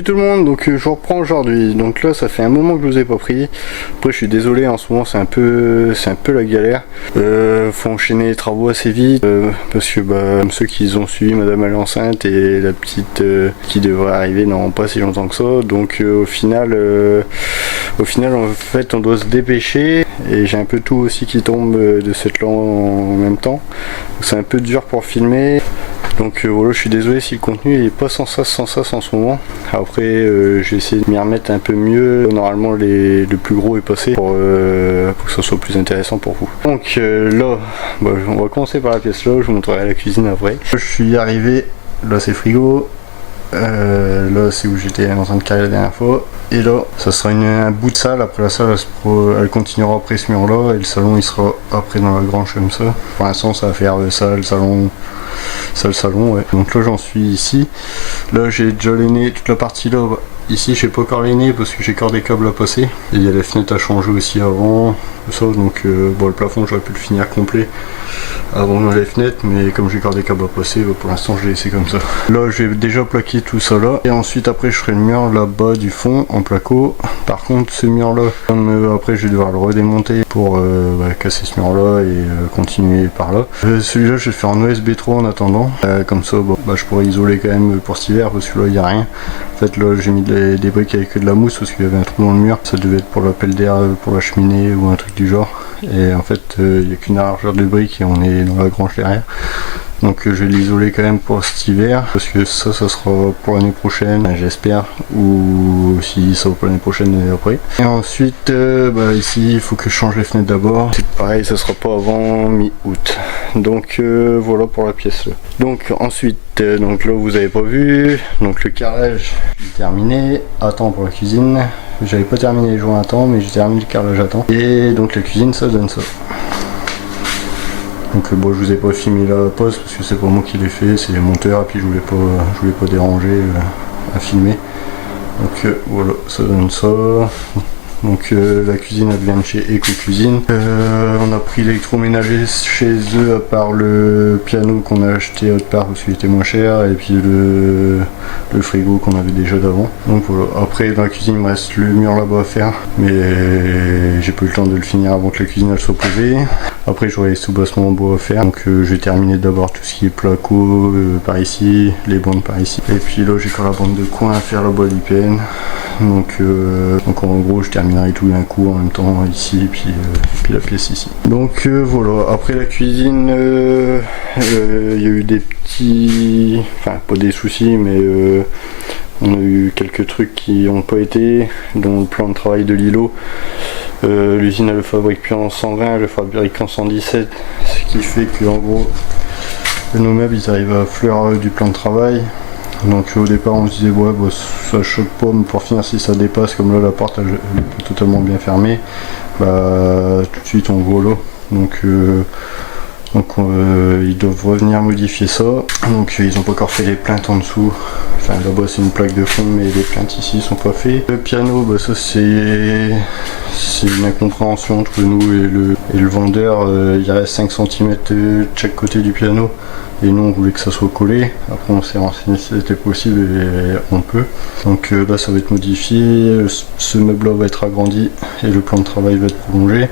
Salut tout le monde, donc je reprends aujourd'hui. Donc là ça fait un moment que je vous ai pas pris. Après je suis désolé, en ce moment c'est un peu la galère. Faut enchaîner les travaux assez vite parce que comme ceux qui ont suivi, madame elle est enceinte et la petite qui devrait arriver dans pas si longtemps que ça. Donc au final en fait on doit se dépêcher et j'ai un peu tout aussi qui tombe de cette là en même temps. C'est un peu dur pour filmer. Donc voilà, je suis désolé si le contenu est pas sans sas en ce moment. Après j'ai essayé de m'y remettre un peu mieux. Normalement le plus gros est passé pour que ça soit plus intéressant pour vous. Donc là, on va commencer par la pièce là, je vous montrerai la cuisine après. Je suis arrivé, là c'est frigo. Là c'est où j'étais en train de carrer la dernière fois. Et là ça sera un bout de salle. Après la salle elle continuera après ce mur là. Et le salon il sera après dans la grange comme ça. Pour l'instant ça va faire salle, salon. Ça le salon, ouais. Donc là j'en suis ici. Là j'ai déjà lainé toute la partie là. Ici j'ai pas encore lainé parce que j'ai encore des câbles à passer. Et il y a les fenêtres à changer aussi avant. Ça, donc bon, le plafond j'aurais pu le finir complet avant les fenêtres, mais comme j'ai encore des câbles à passer, pour l'instant je l'ai laissé comme ça. Là j'ai déjà plaqué tout ça là. Et ensuite après je ferai le mur là-bas du fond en placo. Par contre ce mur là, après je vais devoir le redémonter pour casser ce mur là et continuer par là. Celui-là je vais le faire en ESB3 en attendant. Comme ça je pourrais isoler quand même pour cet hiver parce que là il n'y a rien. En fait là j'ai mis des briques avec que de la mousse parce qu'il y avait un trou dans le mur. Ça devait être pour l'appel d'air pour la cheminée ou un truc du genre. Et en fait il n'y a qu'une largeur de briques et on est dans la grange derrière. Donc je vais l'isoler quand même pour cet hiver parce que ça sera pour l'année prochaine j'espère, ou si ça va pour l'année prochaine l'année après. Et ensuite ici il faut que je change les fenêtres d'abord. C'est pareil, ça sera pas avant mi-août. Donc voilà pour la pièce là. Donc ensuite donc là vous avez pas vu, donc le carrelage est terminé à temps pour la cuisine. J'avais pas terminé les joints à temps mais j'ai terminé le carrelage à temps. Et donc la cuisine ça donne ça. Donc bon, je vous ai pas filmé la pause parce que c'est pas moi qui l'ai fait, c'est les monteurs et puis je voulais pas déranger à filmer. Donc voilà, ça donne ça. Donc la cuisine elle vient de chez Eco Cuisine. On a pris l'électroménager chez eux à part le piano qu'on a acheté autre part parce qu'il était moins cher et puis le frigo qu'on avait déjà d'avant. Donc voilà, après dans la cuisine il me reste le mur là-bas à faire mais j'ai pas eu le temps de le finir avant que la cuisine elle soit posée. Après j'aurai les sous-bassements en bois à faire, donc je vais terminer d'abord tout ce qui est placo par ici, les bandes par ici. Et puis là j'ai encore la bande de coin à faire, la bois d'IPN. Donc en gros je terminerai tout d'un coup en même temps ici et puis la pièce ici. Donc voilà, après la cuisine il y a eu des petits, enfin pas des soucis mais on a eu quelques trucs qui n'ont pas été, dont le plan de travail de l'îlot. L'usine elle le fabrique plus en 120, elle le fabrique en 117, ce qui fait que en gros nos meubles ils arrivent à fleur du plan de travail. Donc au départ on se disait ouais ça choque pas, mais pour finir si ça dépasse, comme là la porte elle est totalement bien fermée, tout de suite on voit là. Donc ils doivent revenir modifier ça. Donc ils n'ont pas encore fait les plaintes en dessous. Enfin là-bas c'est une plaque de fond mais les plaintes ici sont pas faites. Le piano ça c'est une incompréhension entre nous et le vendeur. Il reste 5 cm de chaque côté du piano et nous on voulait que ça soit collé. Après on s'est renseigné si c'était possible et on peut. Donc là ça va être modifié, ce meuble là va être agrandi et le plan de travail va être prolongé.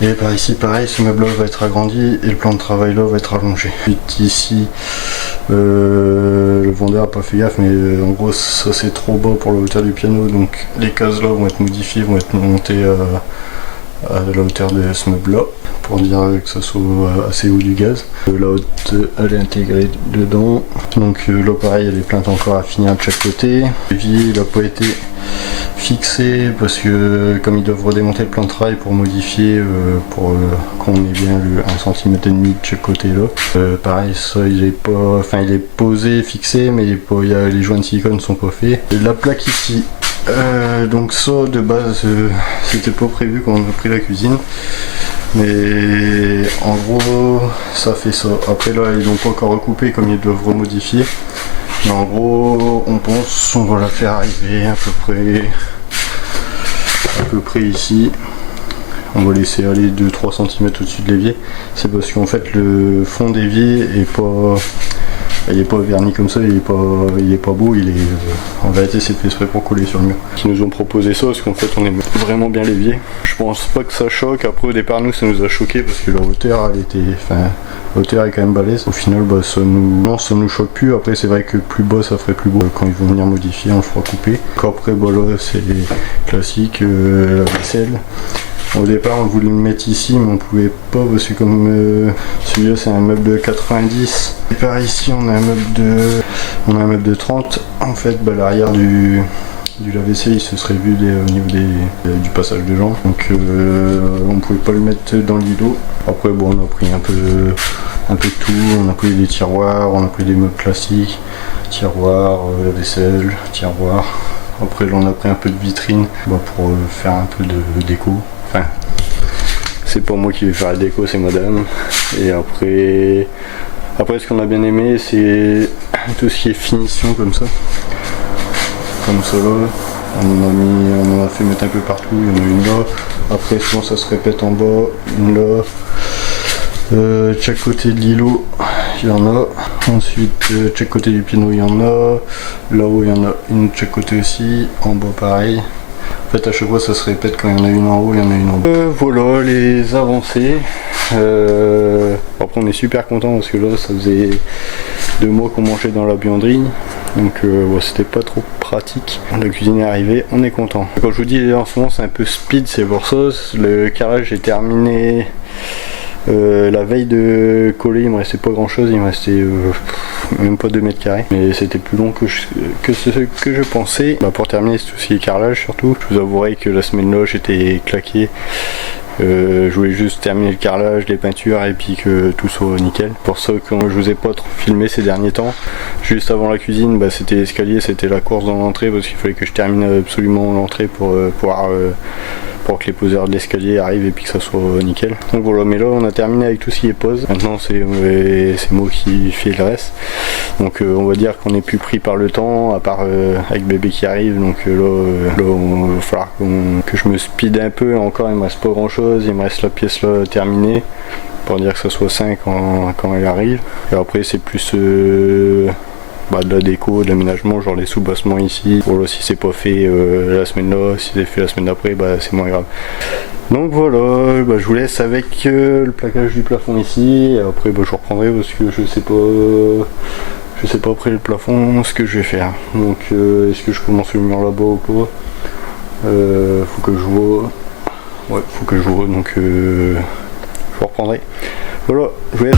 Et par ici pareil, ce meuble là va être agrandi et le plan de travail là va être allongé. Ensuite ici le vendeur a pas fait gaffe mais en gros ça c'est trop bas pour la hauteur du piano, donc les cases là vont être modifiées, vont être montées à la hauteur de ce meuble là pour dire que ça soit assez haut du gaz. La haute elle est intégrée dedans. Donc là pareil il y a des plaintes encore à finir de chaque côté. Le levier il n'a pas été fixé parce que comme ils doivent redémonter le plan de travail pour modifier pour qu'on ait bien le 1,5 cm de chaque côté là. Pareil ça il est pas, enfin il est posé, fixé mais les joints de silicone sont pas faits. Et la plaque ici, donc ça de base c'était pas prévu quand on a pris la cuisine. Mais en gros ça fait ça. Après là ils n'ont pas encore recoupé comme ils doivent remodifier. Mais en gros on pense on va la faire arriver à peu près ici. On va laisser aller 2-3 cm au-dessus de l'évier. C'est parce qu'en fait le fond d'évier est pas il est pas verni comme ça, il est pas beau, en vérité c'est fait exprès pour coller sur le mur. Ils nous ont proposé ça parce qu'en fait on aime vraiment bien l'évier. Je pense pas que ça choque, après au départ nous ça nous a choqué parce que la hauteur la hauteur est quand même balèze. Au final ça nous choque plus. Après c'est vrai que plus bas ça ferait plus beau. Quand ils vont venir modifier on le fera couper. Après là c'est classique, la vaisselle. Au départ on voulait le mettre ici mais on pouvait pas parce que comme celui-là c'est un meuble de 90 et par ici on a un meuble de 30. En fait l'arrière du lave-vaisselle il se serait vu au niveau du passage de jambes, donc on pouvait pas le mettre dans l'îlot. Après bon on a pris un peu de tout, on a pris des tiroirs, on a pris des meubles classiques, tiroirs, lave-vaisselle, tiroirs. Après là on a pris un peu de vitrine pour faire un peu de déco. Enfin, c'est pas moi qui vais faire la déco, c'est madame. Et après ce qu'on a bien aimé, c'est tout ce qui est finition comme ça. Comme ça là, on en a fait mettre un peu partout, il y en a une là. Après souvent ça se répète en bas, une là. De chaque côté de l'îlot, il y en a. Ensuite, de chaque côté du piano, il y en a. Là-haut, il y en a une de chaque côté aussi. En bas, pareil. En fait, à chaque fois, ça se répète. Quand il y en a une en haut, il y en a une en bas. Voilà les avancées. Après, on est super content parce que là, ça faisait 2 mois qu'on mangeait dans la buanderie. Donc, c'était pas trop pratique. La cuisine est arrivée, on est content. Quand je vous dis en ce moment, c'est un peu speed, c'est pour ça. Le carrelage est terminé. La veille de coller il me restait pas grand chose, il me restait même pas 2 mètres carrés, mais c'était plus long que ce que je pensais. Pour terminer c'est tout ce qui est carrelage surtout, je vous avouerai que la semaine là j'étais claqué. Je voulais juste terminer le carrelage, les peintures et puis que tout soit nickel. Pour ça que je vous ai pas trop filmé ces derniers temps, juste avant la cuisine c'était l'escalier, c'était la course dans l'entrée parce qu'il fallait que je termine absolument l'entrée pour pouvoir pour que les poseurs de l'escalier arrivent et puis que ça soit nickel. Donc voilà, mais là on a terminé avec tout ce qui est pose. Maintenant c'est moi qui fais le reste. Donc on va dire qu'on est plus pris par le temps, à part avec bébé qui arrive. Donc là il va falloir que je me speed un peu. Encore il me reste pas grand chose, il me reste la pièce là terminée pour dire que ça soit 5 quand elle arrive. Et après c'est plus de la déco, de l'aménagement, genre les sous-bassements ici. Voilà, si c'est pas fait la semaine là, si c'est fait la semaine d'après, c'est moins grave. Donc voilà, je vous laisse avec le plaquage du plafond ici. Et après je reprendrai parce que je sais pas après le plafond ce que je vais faire. Donc est-ce que je commence le mur là-bas ou pas? Faut que je vois. Ouais, faut que je vois, donc je reprendrai. Voilà, je vous laisse.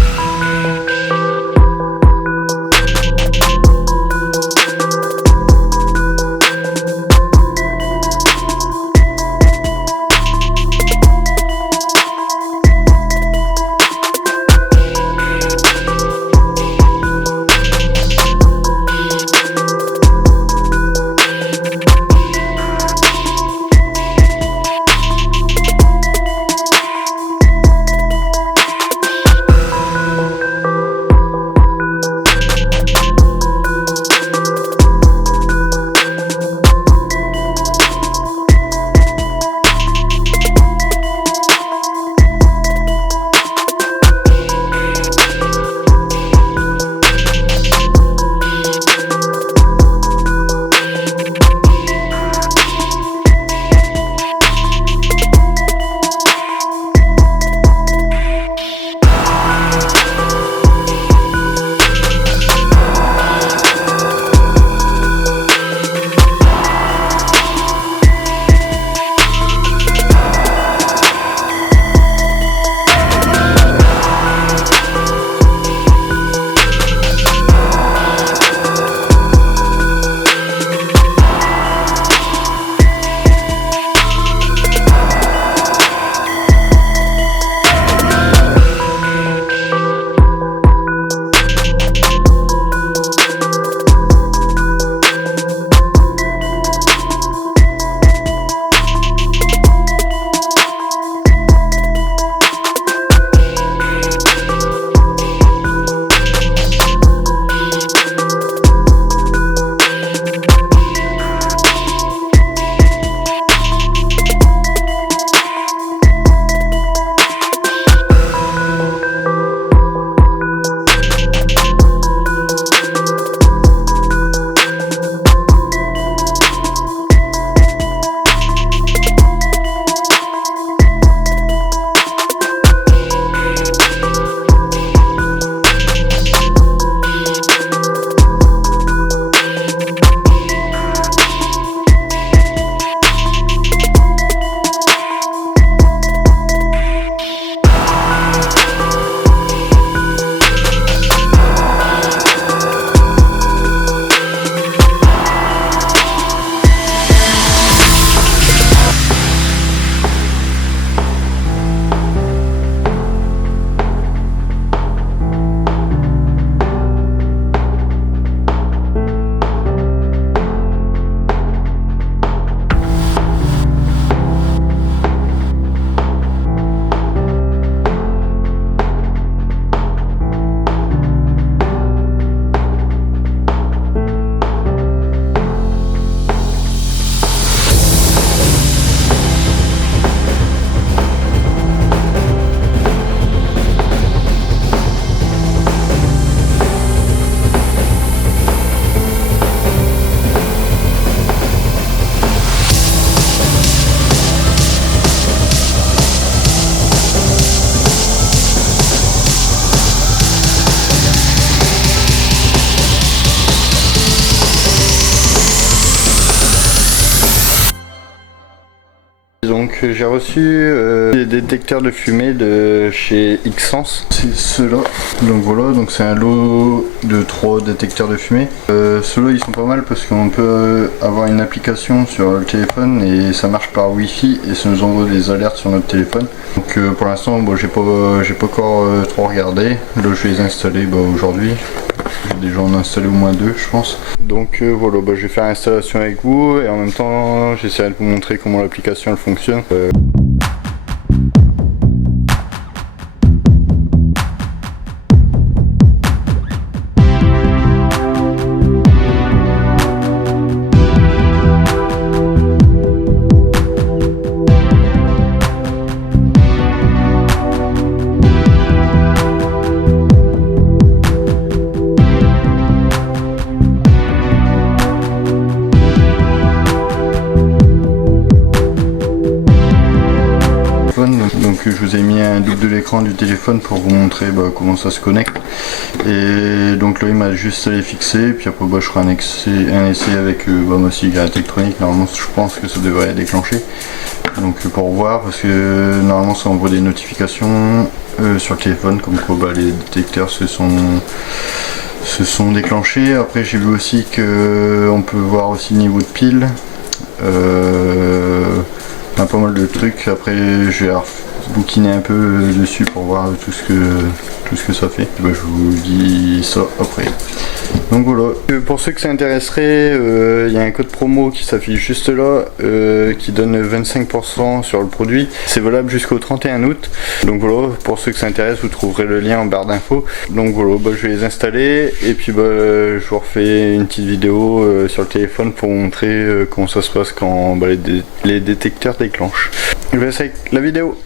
Donc j'ai reçu des détecteurs de fumée de chez Xsense, c'est ceux-là. Donc voilà, donc c'est un lot de 3 détecteurs de fumée. Ceux-là ils sont pas mal parce qu'on peut avoir une application sur le téléphone et ça marche par Wi-Fi et ça nous envoie des alertes sur notre téléphone. Donc pour l'instant bon, j'ai pas encore trop regardé. Là je vais les installer aujourd'hui. J'ai déjà en installé au moins 2 je pense. Donc voilà, je vais faire l'installation avec vous et en même temps j'essaierai de vous montrer comment l'application elle fonctionne. Donc je vous ai mis un double de l'écran du téléphone pour vous montrer comment ça se connecte. Et donc là il m'a juste à les fixer, puis après je ferai un essai avec ma cigarette électronique. Normalement je pense que ça devrait déclencher. Donc pour voir, parce que normalement ça envoie des notifications sur le téléphone comme quoi les détecteurs se sont déclenchés. Après j'ai vu aussi que on peut voir aussi le niveau de pile. Pas mal de trucs. Après je vais bouquiner un peu dessus pour voir tout ce que ça fait. Je vous dis ça après. Donc voilà, pour ceux que ça intéresserait, il y a un code promo qui s'affiche juste là, qui donne 25% sur le produit. C'est valable jusqu'au 31 août. Donc voilà, pour ceux que ça intéresse, vous trouverez le lien en barre d'infos. Donc voilà, je vais les installer et puis je vous refais une petite vidéo sur le téléphone pour vous montrer comment ça se passe quand les détecteurs déclenchent. Je vous laisse avec la vidéo.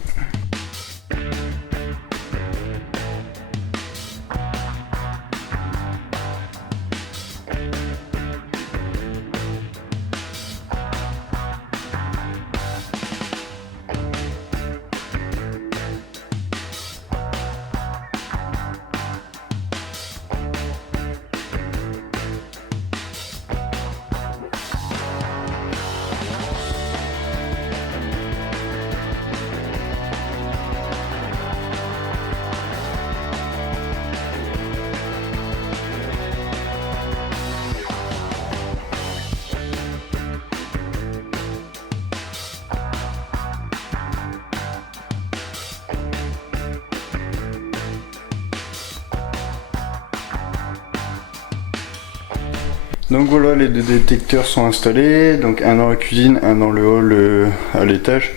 Donc voilà, les 2 détecteurs sont installés, donc un dans la cuisine, un dans le hall à l'étage.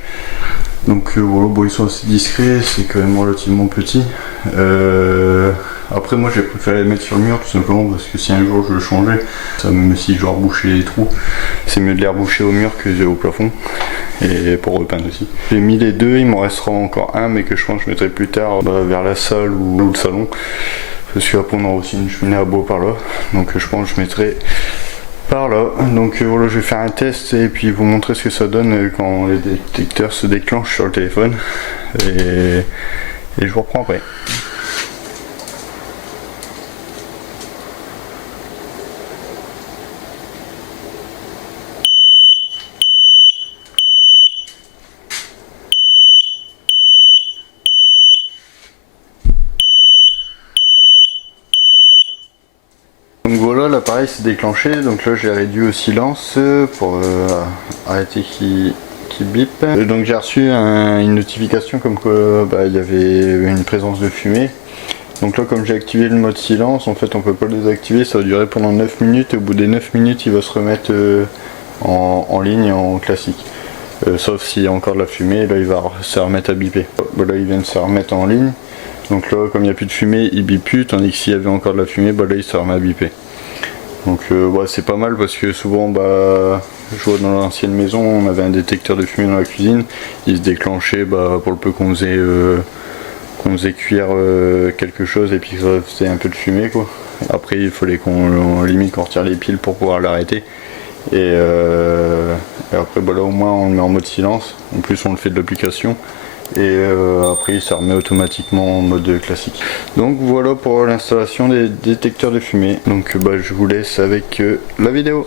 Donc voilà, ils sont assez discrets, c'est quand même relativement petit. Après moi j'ai préféré les mettre sur le mur tout simplement parce que si un jour je le changeais, même si je dois reboucher les trous, c'est mieux de les reboucher au mur que au plafond. Et pour repeindre aussi. J'ai mis les 2, il m'en restera encore un mais que je pense que je mettrai plus tard vers la salle ou le salon. Parce qu'après on aura aussi une cheminée à bois par là, donc je pense que je mettrai par là. Donc voilà, je vais faire un test et puis vous montrer ce que ça donne quand les détecteurs se déclenchent sur le téléphone. Et je vous reprends après. Donc voilà, l'appareil s'est déclenché, donc là j'ai réduit au silence pour arrêter qu'il bip. Donc j'ai reçu une notification comme quoi il y avait une présence de fumée. Donc là comme j'ai activé le mode silence, en fait on peut pas le désactiver, ça va durer pendant 9 minutes et au bout des 9 minutes il va se remettre en ligne en classique. Sauf s'il y a encore de la fumée, là il va se remettre à biper. Là il vient de se remettre en ligne. Donc là comme il n'y a plus de fumée il bip plus, tandis que s'il y avait encore de la fumée, là il se remet à biper. Donc c'est pas mal parce que souvent je vois dans l'ancienne maison on avait un détecteur de fumée dans la cuisine, il se déclenchait pour le peu qu'on faisait cuire quelque chose et puis ça faisait un peu de fumée quoi. Après il fallait qu'on retire les piles pour pouvoir l'arrêter. Et après là au moins on le met en mode silence, en plus on le fait de l'application. Et après ça remet automatiquement en mode classique. Donc voilà pour l'installation des détecteurs de fumée. Donc je vous laisse avec la vidéo.